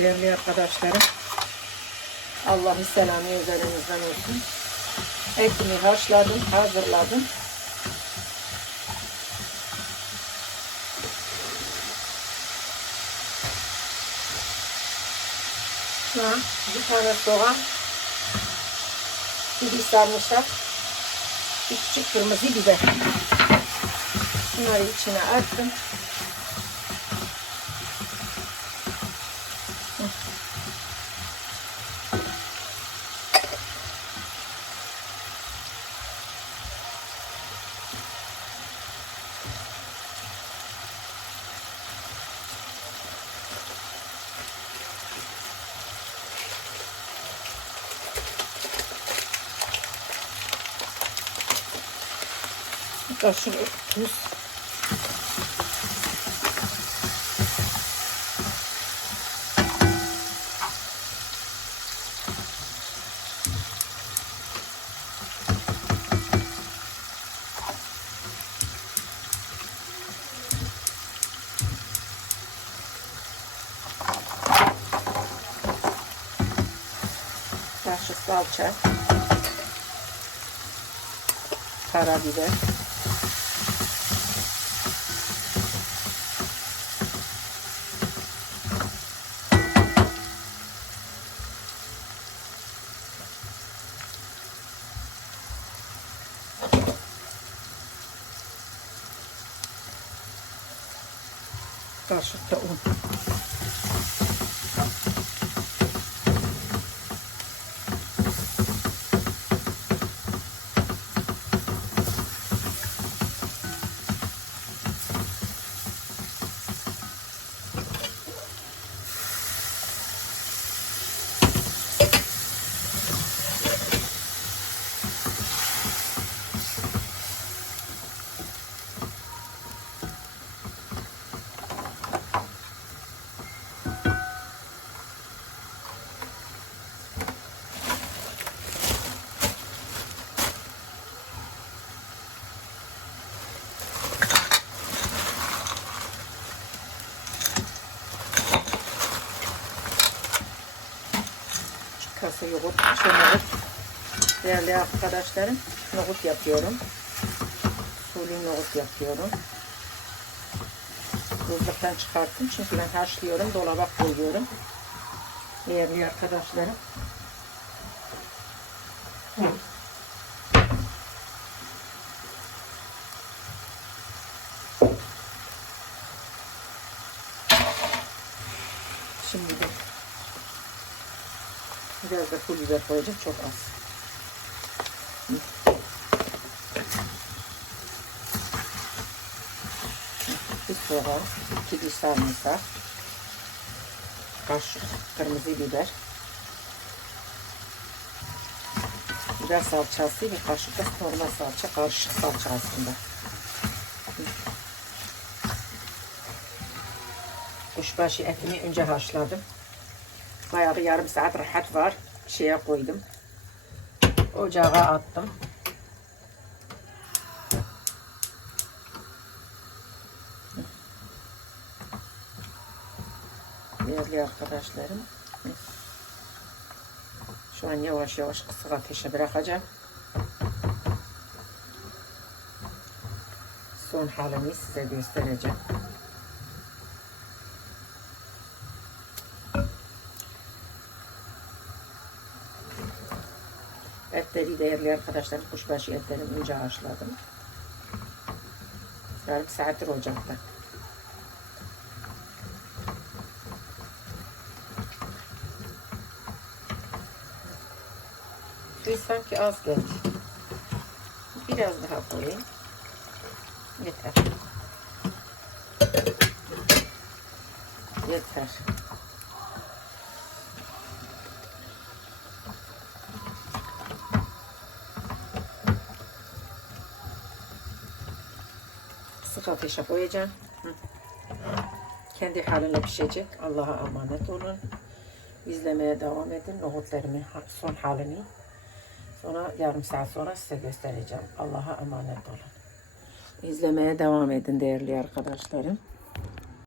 Değerli arkadaşlarım. Allah'ın selamı üzerinizden olsun. Etimi haşladım, hazırladım. Şu bir tane soğan, bir sarımsak, bir küçük kırmızı biber. Bunları içine attım. Kaşık tuz. Kaşık salça. Karabiber. Kaşık kasa yoğurt, nohut. Değerli arkadaşlarım, nohut yapıyorum. Suli nohut yapıyorum. Buzluktan çıkarttım çünkü ben haşlıyorum, dolaba koyuyorum. Değerli arkadaşlarım. Şimdi de Biraz da pul biber koyacağım çok az. Bir soğan, iki diş sarımsak, kaşık kırmızı biber, biber salçası, bir kaşık da normal salça, karışık salça aslında. Kuşbaşı etini önce haşladım. Bayağı yarım saat rahat var. Şeye koydum. Ocağa attım. Değerli arkadaşlarım. Şu an yavaş yavaş kısık ateşe bırakacağım. Son halini size göstereceğim. Etleri değerli arkadaşlar kuşbaşı etlerini önce haşladım. Yarım saattir ocakta. Suyu sanki az geldi. Biraz daha koyayım. Yeter. Yeter. Kısık ateşe koyacağım. Kendi haline pişecek. Allah'a emanet olun. İzlemeye devam edin. Nohutlarımın son halini. Sonra yarım saat sonra size göstereceğim. Allah'a emanet olun. İzlemeye devam edin değerli arkadaşlarım.